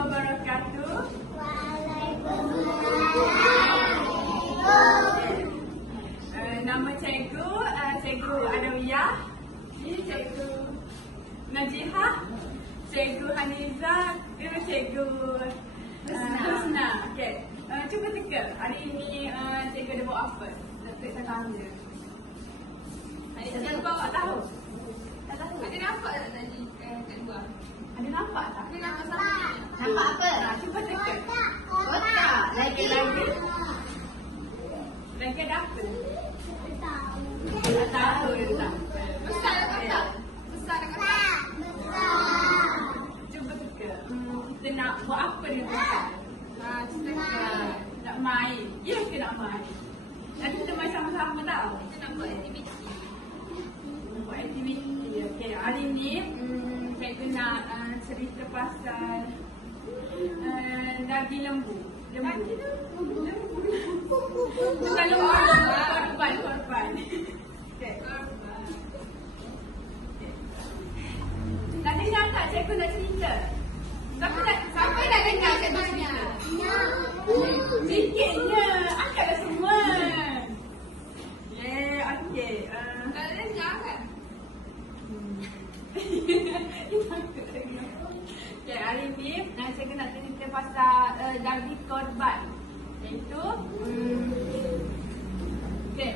wabarakatuh. Nama Cikgu Adawiyah. Ini Cikgu Najihah, Cikgu Haniza, Cikgu Husna. Okey. Cuba teka. Hari ini Cikgu ada bawa apa? Teka tanda. Cikgu bawa tahu? Tak tahu. Ada nampak tak tadi kat luar? Ada nampak tak? Ada nampak. Nampak apa? Cuba teka. Kotak. Lagi. Lagi ada apa? Tak tahu. Tak. Besar ke kotak? Besar ke kotak? Cuba teka. Kita nak buat apa di kotak? Nak main. Ya ke nak main? Nanti kita main sama-sama tau. Kita nak buat aktiviti. Buat aktiviti. Okay. Hari ni cikgu nak cerita pasal daging lembu. Daging lembu? Bukan lembu. Korban. Okay. Nak dengar tak cikgu nak cerita? Siapa nak dengar cikgu cerita? Sikitnya. Angkatlah semua. Okey. Tak dengar kan? Okay, hari ni cikgu nak cerita pasal daging korban. Iaitu okay.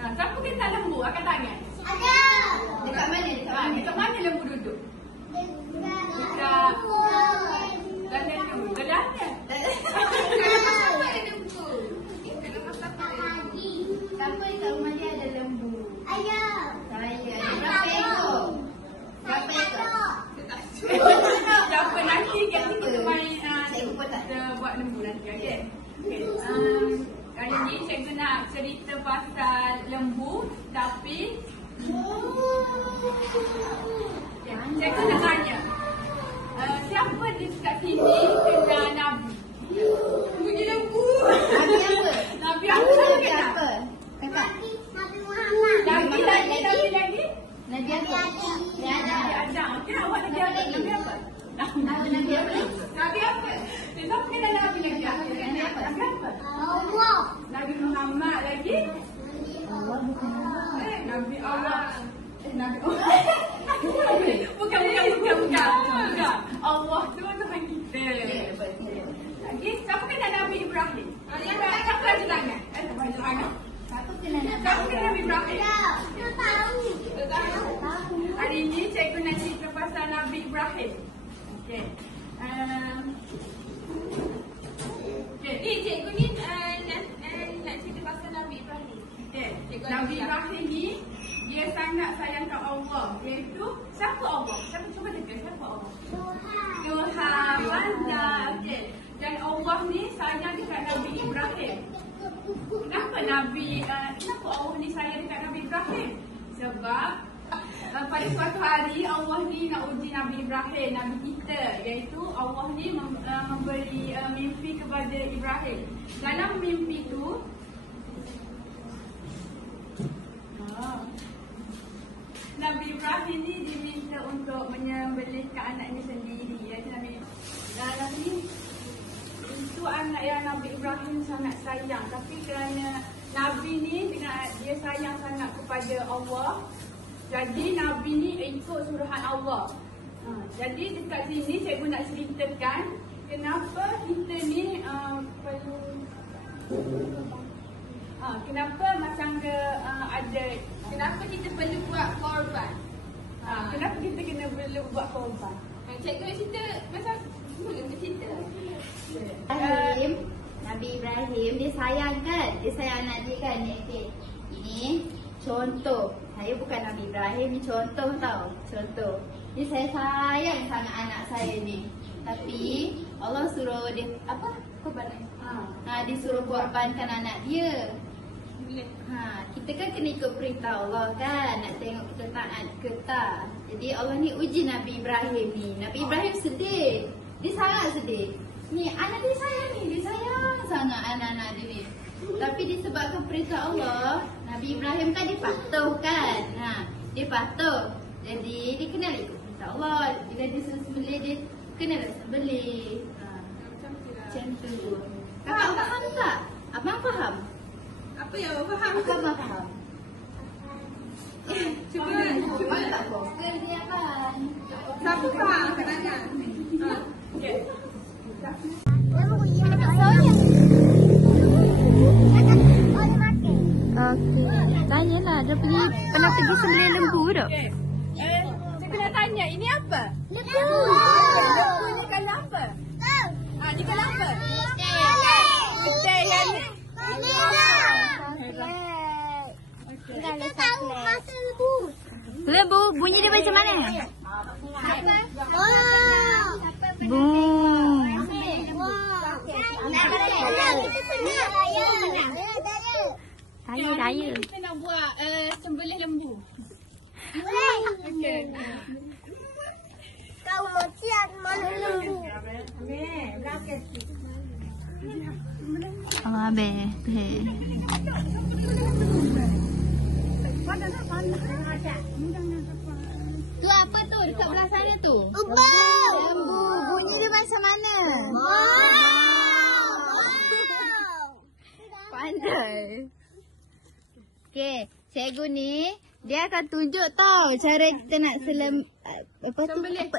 Siapa kenal lembu? Angkat tangan. Ada. Dekat mana? Dekat mana lembu duduk? Dekat dalam lembu. Dalam lembu. Siapa kat rumah dia ada lembu? Ayah. Saya. Berapa ekor? Berapa ekor? Siapa nanti kita main kita buat lembu nanti. Okey. Kali ni cikgu nak cerita pasal lembu tapi cikgu nak tanya. Siapa di dekat sini kenal Nabi? Bunyi lembu. Nabi apa? Nabi apa? Nabi apa? Kakak. Nabi Muhammad. Nabi lagi. Nabi apa? Nabi Adam. Okey, awak Nabi apa? Nabi apa? Nabi apa? Nabi apa? Siapa kenal Nabi lagi? Nabi apa? Allah. Nabi Muhammad lagi? Allah bukan Allah. Nabi Allah. Nabi Allah. Bukan. Allah tu Tuhan kita. Lagi, siapa kenal Nabi Ibrahim? Siapa lagi tangan? Siapa kenal Nabi? Siapa kenal Nabi Ibrahim? Kita tahu. Hari ini cikgu nak cerita pasal Nabi Ibrahim. Okey. Cikgu ni nak cerita pasal Nabi Ibrahim. Okey. Nabi Ibrahim ni dia sangat sayangkan Allah. Iaitu siapa Allah? Siapa cuba teka siapa Allah? Tuhan. Pandai. Okey. Dan Allah ni sayang dekat Nabi Ibrahim. Kenapa Allah ni sayang dekat Nabi Ibrahim? Sebab pada suatu hari Allah ni nak uji Nabi Ibrahim, Nabi kita, iaitu Allah ni memberi mimpi kepada Ibrahim. Dalam mimpi tu Nabi Ibrahim ni diminta untuk menyembelihkan anaknya sendiri, iaitu Nabi itu anak yang Nabi Ibrahim sangat sayang, tapi kerana Nabi ni dengan dia sayang sangat kepada Allah, jadi Nabi ni ikut suruhan Allah. Jadi dekat sini cikgu nak ceritakan kenapa kita ni perlu kenapa macam ada kenapa kita perlu buat korban. Kenapa kita perlu buat korban? Cikgu nak cerita macam boleh cerita. Nabi Ibrahim dia sayang kan? Dia sayang anak dia kan? Ini contoh. Saya bukan Nabi Ibrahim, ni contoh tau. Contoh. Dia saya sayang sangat anak saya ni. Tapi Allah suruh dia apa? Korban. Dia suruh korbankan anak dia. Kita kan kena ikut perintah Allah kan? Nak tengok kita taat ke tak. Jadi Allah ni uji Nabi Ibrahim ni. Nabi Ibrahim sedih. Dia sangat sedih. Ni anak dia sayang ni. Dia sayang sangat anak-anak dia ni. Tapi disebabkan perintah Allah, Nabi Ibrahim kan dia patuh kan? Dia patuh. Jadi dia kena ikut perintah Allah. Jika dia suruh sembelih, dia Kenalah sembelih. Macam tu. Kakak faham tak? Abang faham? Apa yang awak faham? Abang faham. Cuba tak fokus dia abang. Siapa faham kat Nana? Okey. Okey. Tanyalah dia pernah pergi sembelih lembu tak? Okey. Saya nak tanya, ini apa? Lembu. Lembu ni kalau apa? Ni kalau apa? Betul yang ni? Lembu bunyi dia macam mana? Bu. Saya. Kita nak buat sembelih lembu. Okey. Kau macam mana lembu? Abe. Tu apa tu dekat belah sana tu? Lembu. Bunyi dia macam mana? Pandai. Okey, cikgu ni dia akan tunjuk tau cara kita nak Sembelih.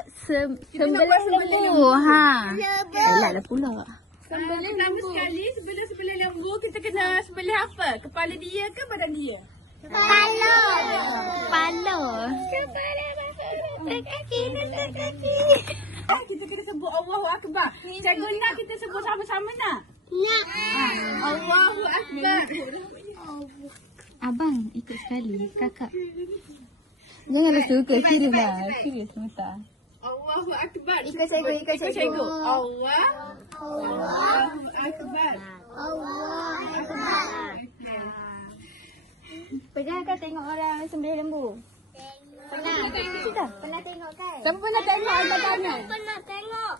sembelih lembu. Ha. Elaklah pula. Sembelih lembu sekali, sebelum sembelih lembu kita kena sembelih apa? Kepala dia ke badan dia? Kepala. Kaki. Kita kena sebut Allahu Akbar. Cikgu nak kita sebut sama-sama nak? Nak. Allahu Akbar. Abang ikut sekali, kakak. Janganlah suka, serius lah. Serius, minta. Allahu Akbar. Ikut cikgu. Allahu Akbar. Pernah kau tengok orang sembelih lembu? Pernah tengok kan? Siapa pernah tengok anda tanya? Pernah tengok.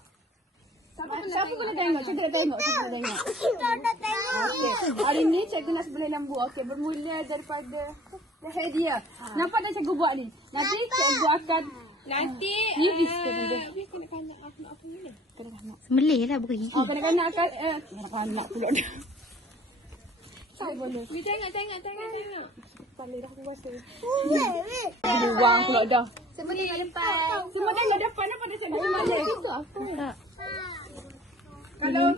Siapa pernah tengok? Cikgu nak tengok. Kita dah tengok. Okey. Hari ni cikgu nak sembelih lembu. Okey, bermula daripada leher dia. Nampak tak cikgu buat ni? Nanti cikgu akan iris ke benda? Kanak-kanak. Sembelih lah, bukan gigi. Kanak-kanak akan kanak-kanak pula dah. Saya boleh. Tengok. Kepala dah kuasa. Buang pula dah. Sembelih kat depan. Semua tengok depan apa dah cikgu sembelih. Tak. Kalau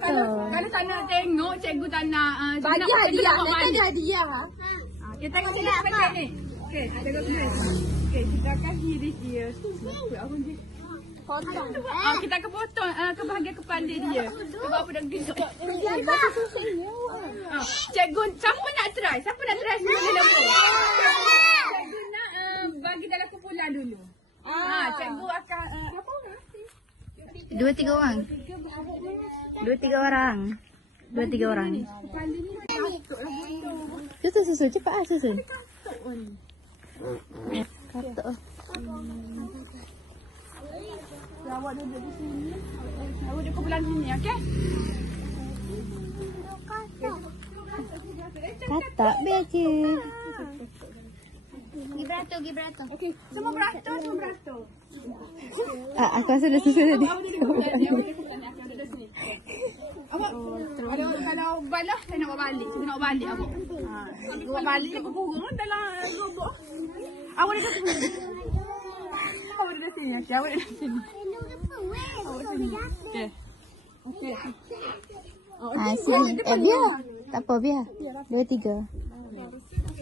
tak nak tengok, cikgu tak nak Bagi hadiah. Nanti ada hadiah. Kita tengok cikgu sembelih ni. Okey, cikgu sembelih. Okey, kita akan iris dia. Apa ni? Potong. Kita akan potong ke bahagian kepala dia. Sebab apa dah gisuk. Cikgu, siapa nak try? Sembelih lembu? Cikgu nak bagi dalam kumpulan dulu. Cikgu akan berapa orang? 2-3 orang. 2-3 orang. 2-3 orang. Kepala ni katuk lah bodoh. Susul. Cepat lah susul. Katuk pun. Katuk. Awak duduk di sini. Awak duduk kumpulan sini, okey? Katak biar je. Gibrato. Okey, semua beratur. Aku rasa dah susul tadi. Awak duduk kumpulan ni, awak duduk kumpulan ni. Awak duduk sini. Awak, kalau balas, saya nak bawa balik. Kita nak bawa balik awak. Bawa balik, aku burung dalam gobok. Awak duduk sini. Awak duduk sini, okey? Awak duduk sini. Okey. Sini. Biar. Tak apa, biar. 2-3.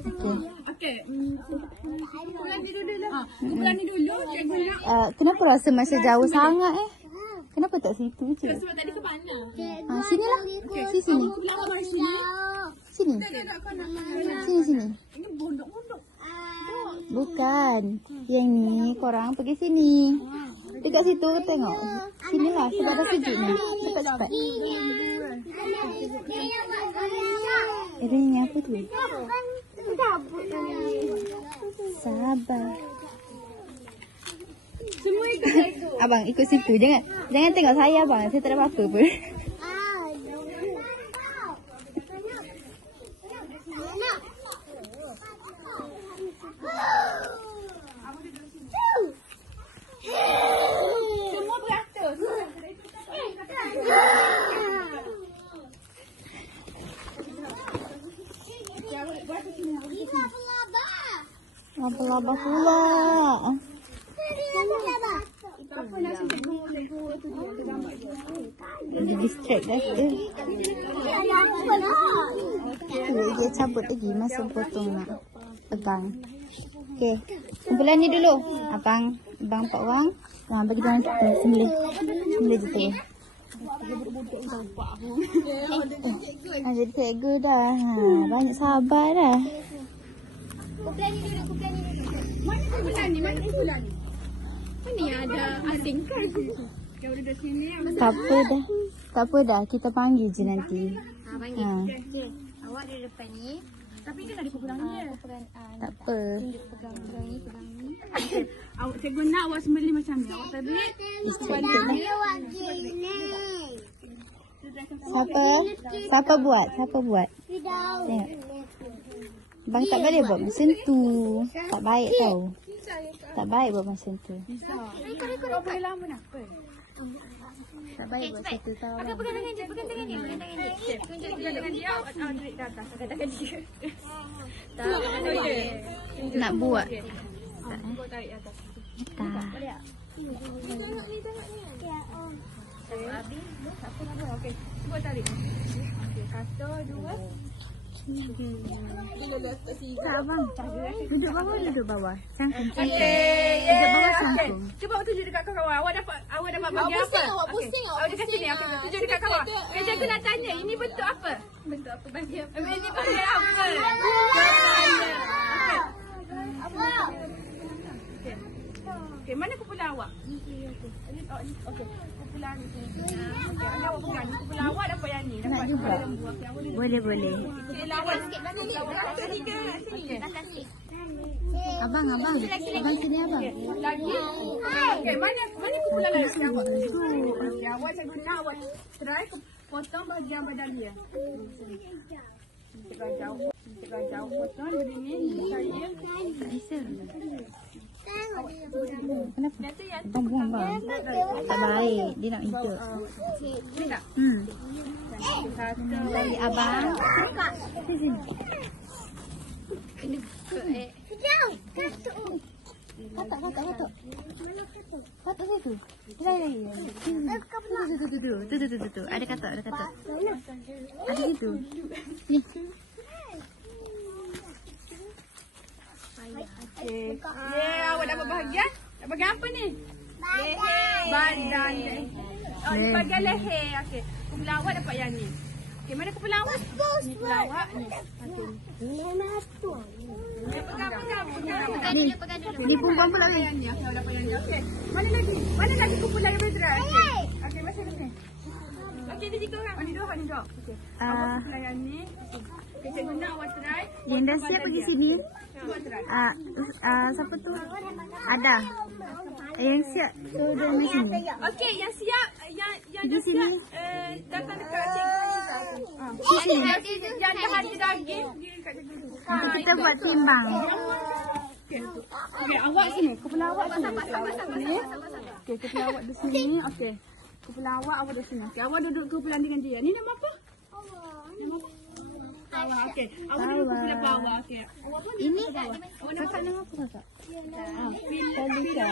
Okey. Okey. Kumpulan ni dulu lah. Kumpulan ni dulu, cikgu nak. Kenapa rasa macam jauh sangat Kenapa tak situ je? Sebab tadi ke mana? Sini lah. Sini. Sini. Sini. Ini bondok-bondok. Bukan. Yang ni korang pergi sini. Dekat situ tengok. Sinilah sebab dah sejuk ni. Cepat-cepat. Ini apa tu? Sabar. Semua ikut cikgu. Abang ikut situ. Jangan tengok saya abang. Saya tak ada apa-apa pun. Semua beratur. Sabar pula. Apa nak cikgu tu dia gambar dia. Dia distract dah tu. Dia cabut lagi masa potong nak pegang. Okey. Kumpulan ni dulu. Abang Pak Wang. Bagi jangan kita sembelih. Sembelih je tu. Jadi cikgu dah. Banyak sabar dah. Kumpulan ni dulu. Mana kumpulan ni? Mana yang ada asing kan? Yang duduk sini. Tak apa dah. Kita panggil je nanti. Panggil. Awak di depan ni. Tapi dia dah ada kumpulan dia. Tak apa. Pegang ni. Awak cikgu nak awak sembelih macam ni. Awak terbit. Distracted lah. Siapa buat? Tengok. Bang tak boleh buat macam tu. Tak baik tau. Tak baik buat macam tu. Kau boleh lama nak apa? Tak baik buat macam tu tau. Pegang tangan dia. Tunjuk Dengan dia awak duduk di atas. Tangan dia. Nak buat. Kau tarik atas. Tak. Tengok ni. Okey. Cuba tarik. Okey. 1, 2. Tak abang. Duduk bawah. Cangkung. Okey. Duduk bawah cangkung. Cuba awak tunjuk dekat kawan. Awak dapat bagi apa? Awak pusing. Awak dekat sini. Okey. Tunjuk dekat kawan. Okey, cikgu nak tanya. Ini bentuk apa? Bentuk apa bagi apa? Ini bagi apa? Okey, mana kumpulan awak? Okey. Kumpulan ni. Okey, awak pegang ni. Kumpulan awak dapat yang ni. Nak juga? Boleh. Okey, lawan sikit belakang ni. Belakang ni ke? Sini. Abang sini abang. Lagi. Okey, mana kumpulan lain? Awak tunjuk. Okey, awak cikgu nak awak try potong bahagian badan dia. Kita jauh potong dari ni. Saya. Tak bisa. Kenapa? Abang buang bang. Tak baik. Dia nak hidup. Ni tak? Dari abang. Sini. Katuk. Katuk situ. Lagi. Tu. Ada katuk. Ada situ. Ni. Okey. Awak dapat bahagian? Dapat bahagian apa ni? Badan. Oh, ni bahagian leher. Okey. Kumpulan awak dapat yang ni. Okey, mana kumpulan awak? Ni kumpulan awak ni. Okey. Pegang. Ni perempuan pula ni. Yang ni. Okey, awak dapat yang ni. Okey. Mana lagi kumpulan yang berdera? Okey, masih ni. Okey, ni 3 orang. Ni 2 orang. Okey. Awak kumpulan yang ni. Okey, cikgu nak awak try. Linda siap pergi sini. Awak try. Siapa tu? Ada. Yang siap tu dia di sini. Okey, yang siap yang Di sini. datang dekat cikgu Liza. Yang dah ada daging dia dekat cikgu Liza. Kita buat timbang. Okey, awak sini. Kepala awak sini. Sini. Okey, kepala awak di sini. Okey. Kepala awak di sini. Okey, awak duduk kepala dengan dia. Ni nama apa? Nama apa? Okey. Awak duduk kepala bawah. Okey. Ini kakak nama apa kakak? Talika.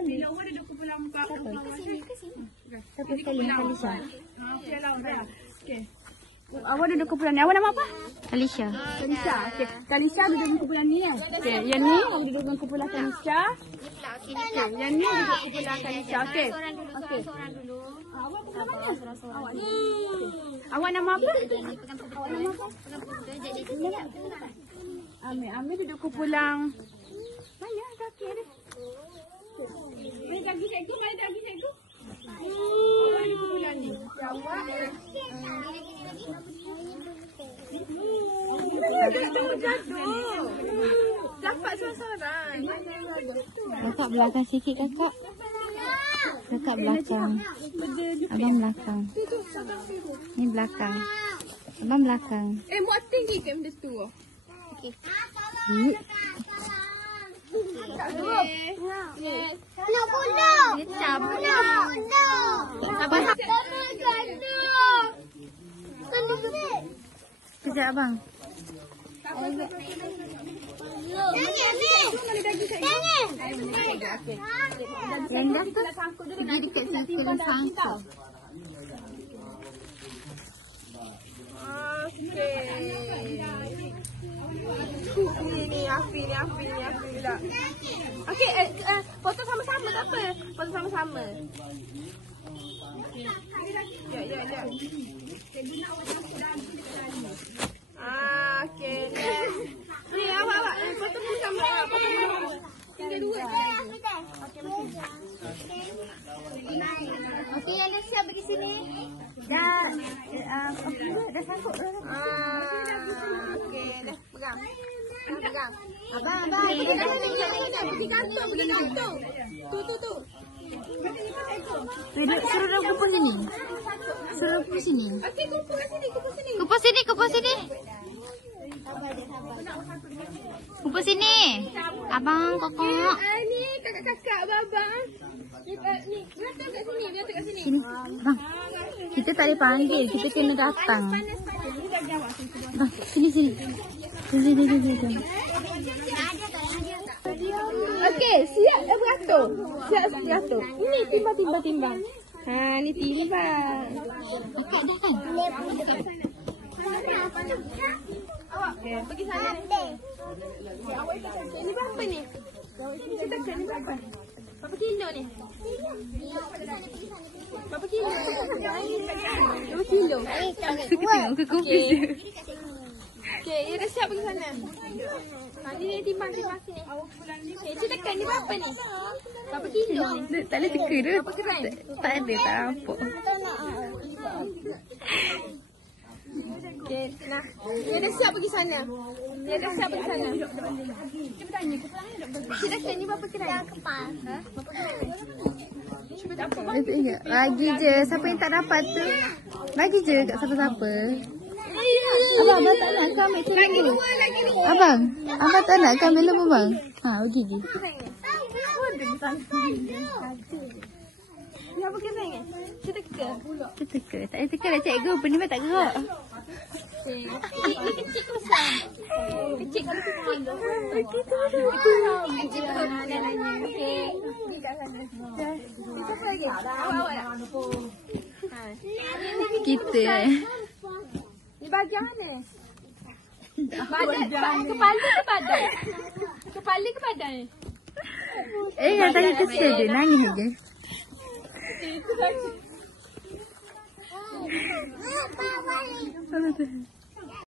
Bila awak duduk kepala muka. Siapa sekali? Talisa. Okey, lawan. Okey. Awak duduk kumpulan ni. Awak nama apa? Talisa. Talisa. Okey. Talisa duduk di kumpulan ni ya. Okey. Yang ni awak duduk di kumpulan Talisa. Okey. Yang ni duduk di kumpulan Talisa. Okey. Okey. Awak kumpulan mana? Awak ni. Awak nama apa? Awak nama apa? Amir duduk kumpulan. Mana kaki dia? Ni kaki cikgu. Mana kaki cikgu? Awak di kumpulan ni. Awak. Dapat seorang-seorang. Kakak belakang sikit kakak. Kakak belakang. Abang belakang. Ni belakang. Abang belakang. Buat tinggi ke benda tu? Okey. Yes. Nak bola. Nak bola. Abang. Tolong. Kejap abang. Rendah tu pergi dekat circle sangkut. Ni Afi pula. Okey, foto sama-sama tak apa. Foto sama-sama. Ya. Okey. Ni awak. Foto pun sama. Tinggal dua. Okey, yang dah siap pergi sini. Dah sangkut. Okey, dah pegang. Abang. Pergi kantung. Tu. Suruh dia kumpul sini. Okey, kumpul sini. Kumpul sini. Kumpul sini. Abang, kokok. Ni kakak abang. Ni, biar kat sini. Sini. Bang. Kita tak boleh panggil. Kita kena datang. Bang, sini. Sini. Okey, siap beratur. Ini timbang. Ni timbang. Okey, dah kan? Okey, pergi sana. Ini berapa ni? Kita tekan ni berapa? Berapa kilo ni? Berapa kilo? 2 kilo. Okey. Okey, ya dah siap pergi sana. Ni timbang sini. Okey, kita tekan ni berapa ni? Berapa kilo ni? Tak boleh teka dia. Berapa gram? Tak ada, tak nampak. Okey, nah. Dia dah siap pergi sana. Kita tekan ni berapa gram? Kepal. Cuba tak apa. Bagi je. Siapa yang tak dapat tu, bagi je kat siapa-siapa. Abang tak nak ke ambil celana dulu? Abang tak nak ke ambil lembu bang? Bagi je. Ni apa kena ni? Kita teka. Kita teka. Tak payah teka dah cikgu. Benda ni tak gerak. Ni kecil ke besar? Kecil. Kecil. Okey. Ni kat sana. Kita apa lagi? Awak nak? Kita Ni bahagian mana? Kepala ke badan? Kepala ke badan? yang tadi kecil je. Nangis je.